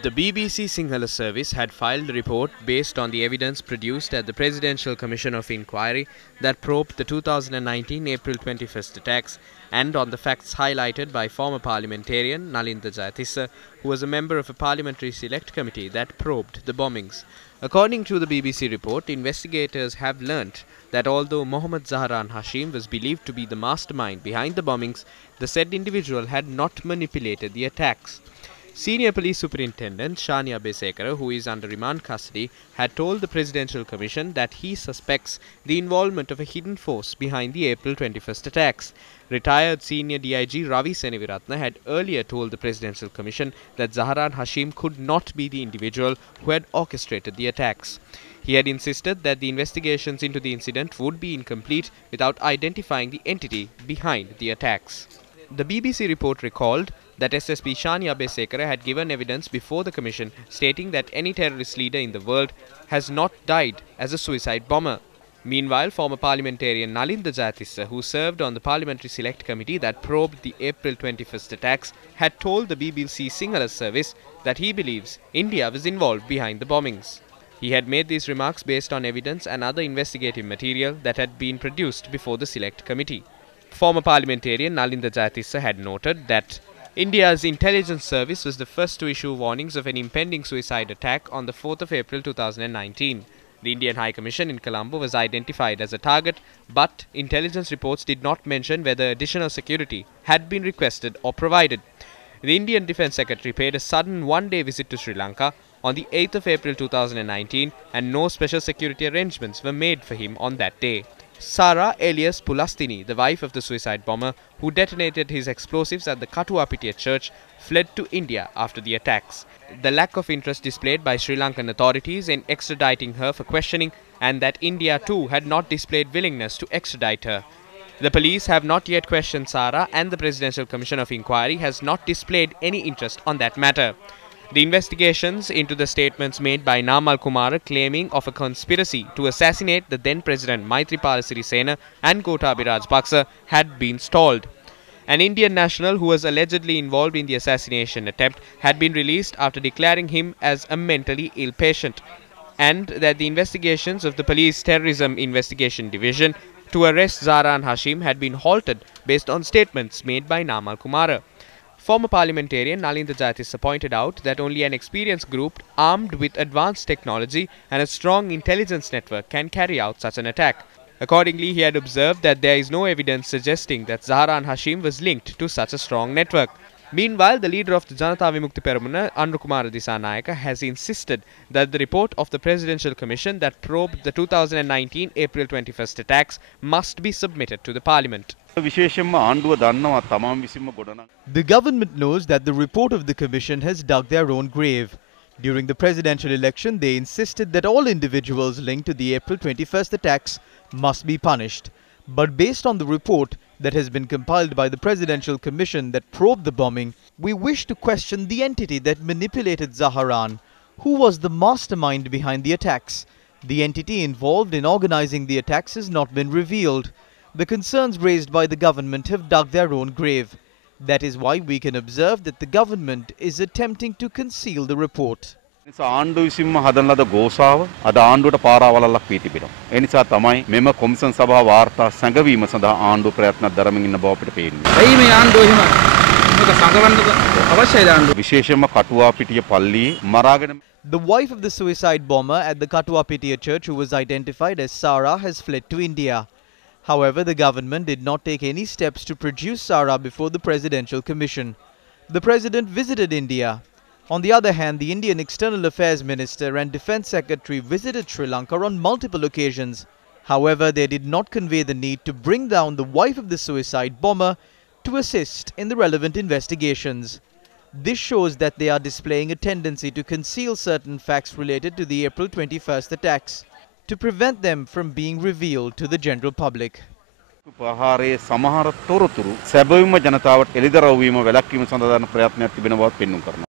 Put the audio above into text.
The BBC Sinhala service had filed a report based on the evidence produced at the Presidential Commission of Inquiry that probed the 2019 April 21st attacks and on the facts highlighted by former parliamentarian Nalinda Jayatissa, who was a member of a parliamentary select committee that probed the bombings. According to the BBC report, investigators have learnt that although Mohammad Zahran Hashim was believed to be the mastermind behind the bombings, the said individual had not manipulated the attacks. Senior Police Superintendent Shania Besekara, who is under remand custody, had told the Presidential Commission that he suspects the involvement of a hidden force behind the April 21st attacks. Retired Senior DIG Ravi Seneviratne had earlier told the Presidential Commission that Zahran Hashim could not be the individual who had orchestrated the attacks. He had insisted that the investigations into the incident would be incomplete without identifying the entity behind the attacks. The BBC report recalled that SSP Shania Besekara had given evidence before the Commission stating that any terrorist leader in the world has not died as a suicide bomber. Meanwhile, former parliamentarian Nalinda Jayatissa, who served on the Parliamentary Select Committee that probed the April 21st attacks, had told the BBC Sinhala service that he believes India was involved behind the bombings. He had made these remarks based on evidence and other investigative material that had been produced before the Select Committee. Former parliamentarian Nalinda Jayatissa had noted that India's intelligence service was the first to issue warnings of an impending suicide attack on the 4th of April 2019. The Indian High Commission in Colombo was identified as a target, but intelligence reports did not mention whether additional security had been requested or provided. The Indian Defence Secretary paid a sudden one-day visit to Sri Lanka on the 8th of April 2019 and no special security arrangements were made for him on that day. Sara alias Pulastini, the wife of the suicide bomber who detonated his explosives at the Katuapitiya church, fled to India after the attacks. The lack of interest displayed by Sri Lankan authorities in extraditing her for questioning, and that India too had not displayed willingness to extradite her. The police have not yet questioned Sara, and the Presidential Commission of Inquiry has not displayed any interest on that matter. The investigations into the statements made by Namal Kumara claiming of a conspiracy to assassinate the then President Maithripala Sirisena and Gotabaya Rajapaksa had been stalled. An Indian national who was allegedly involved in the assassination attempt had been released after declaring him as a mentally ill patient, and that the investigations of the Police Terrorism Investigation Division to arrest Zahran Hashim had been halted based on statements made by Namal Kumara. Former parliamentarian Nalinda Jayatissa pointed out that only an experienced group armed with advanced technology and a strong intelligence network can carry out such an attack. Accordingly, he had observed that there is no evidence suggesting that Zahran Hashim was linked to such a strong network. Meanwhile, the leader of the Janata Vimukti Peramuna, Anukumara Disanayaka, has insisted that the report of the Presidential Commission that probed the 2019 April 21st attacks must be submitted to the Parliament. The government knows that the report of the Commission has dug their own grave. During the presidential election, they insisted that all individuals linked to the April 21st attacks must be punished. But based on the report that has been compiled by the Presidential Commission that probed the bombing, we wish to question the entity that manipulated Zahran. Who was the mastermind behind the attacks? The entity involved in organizing the attacks has not been revealed. The concerns raised by the government have dug their own grave. That is why we can observe that the government is attempting to conceal the report. ආණ්ඩුව විසින්ම හදන ලද ගෝසාව අද ආණ්ඩුවට පාරාවලල්ලක් වී තිබෙනවා. ඒ නිසා තමයි මෙම කොමිෂන් සභාව වාර්තා සංගවීම සඳහා ආණ්ඩුව ප්‍රයත්න දරමින් ඉන්න බව අපිට පේන්නේ. එයි මේ ආණ්ඩුව එහෙම මේක සංගවන්න අවශ්‍යයිද ආණ්ඩුව? විශේෂයෙන්ම කටුවාපිටිය පල්ලියේ මරාගෙන. The wife of the suicide bomber at the Katuapitiya church, who was identified as Sara, has fled to India. However, the government did not take any steps to produce Sara before the Presidential Commission. The President visited India. On the other hand, the Indian External Affairs Minister and Defence Secretary visited Sri Lanka on multiple occasions. However, they did not convey the need to bring down the wife of the suicide bomber to assist in the relevant investigations. This shows that they are displaying a tendency to conceal certain facts related to the April 21st attacks, to prevent them from being revealed to the general public. ප්‍රහාරයේ සමහර තොරතුරු සැබවින්ම ජනතාවට එළිදරව් වීම වැළැක්වීම සඳහා ප්‍රයත්නයක් තිබෙන බවත් පෙන්වුම් කරනවා.